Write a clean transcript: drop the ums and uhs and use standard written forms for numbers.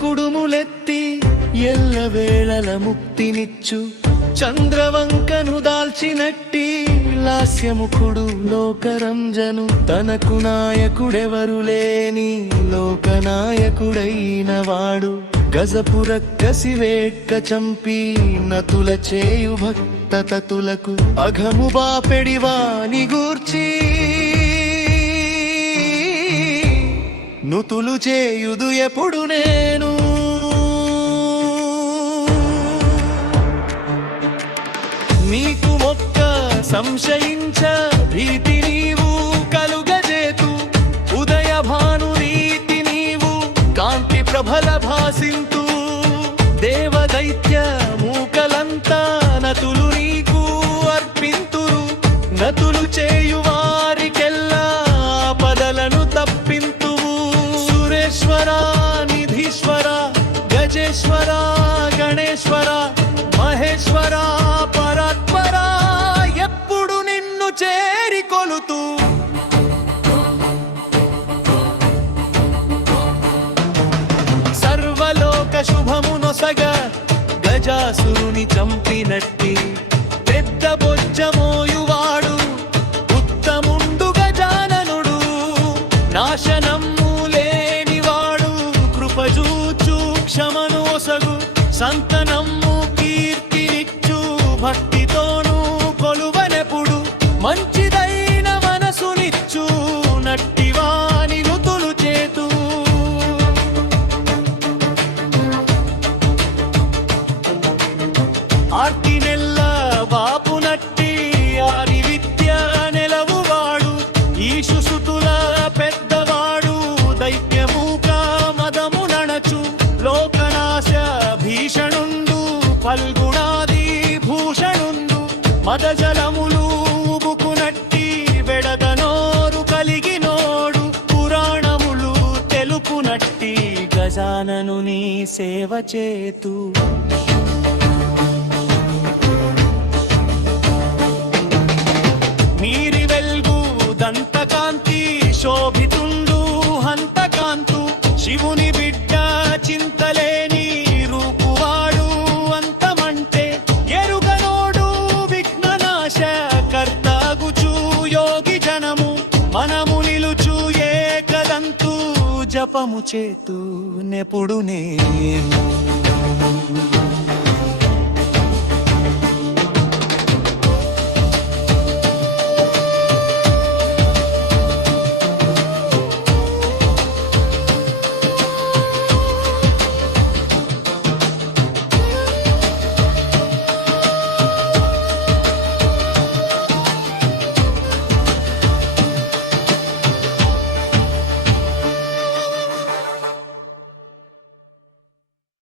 కుడుములెత్తి ఎల్లవేళల ముక్తినిచ్చు చంద్రవంకను దాల్చినట్టి లాస్యముఖుడు లోకరంజను తనకు నాయకుడెవరు లేని లోకనాయకుడైన వాడు గజపురక్కసివేట్క చంపి నతుల చేయు భక్తతతులకు అఘము బాపెడివాని గూర్చి నుతులు చేయుదు ఎప్పుడు నేను నీకు మొక్క సంశయించ భీతి నీవు కలుగజేతు ఉదయ భాను రీతి నీవు కాంతి ప్రభల భాసింతు దేవదైత్య మూకలంతా నతులు నీకు అర్పింతురు నతులు చేయు వారికెల్లా పదలను తప్పింతువు సురేశ్వర నిధీశ్వర గజేశ్వర గణేశ్వర మహేశ్వర పరాత్పర ఎప్పుడు నిన్ను చేరి కొలుతూ సర్వలోక శుభమునొసగ గజాసురుని చంపినట్టి పెద్ద బొజ్జమోయువాడు ఉత్తముండు గజాననుడు నాశనము లేనివాడు కృపజూచు క్షమను ఒసగు సంతనమ్ము కీర్తినిచ్చు భక్తితోనూ కొలువనెప్పుడు మంచిదైన మనసునిచ్చు నట్టివాని నుతులు చేతు ఆర్తి నెల్ల బాపు నట్టి ఆరి విద్య నెలవువాడు ఈశుసుతుల పెద్దవాడు దైత్యమూక మదము నడచు లోకనాశ భీషణుండు ఫల్గుణాది భూషణుండు మదజలములు ఉబుకునట్టి వెడదనోరు కలిగినోడు పురాణములు తెలుపునట్టి గజాననుని సేవ చేతు మీరి వెల్గు దంతకాంతి శోభితుండు హంతకాంతు శివుని బిడ్డ చింతలేని రూపువాడు అంతమంటే ఎరుగనోడు విఘ్ననాశ కర్తాగుచు యోగి జనము మనము నిలుచు ఏకదంతు జపము చేతు నెప్పుడు నేను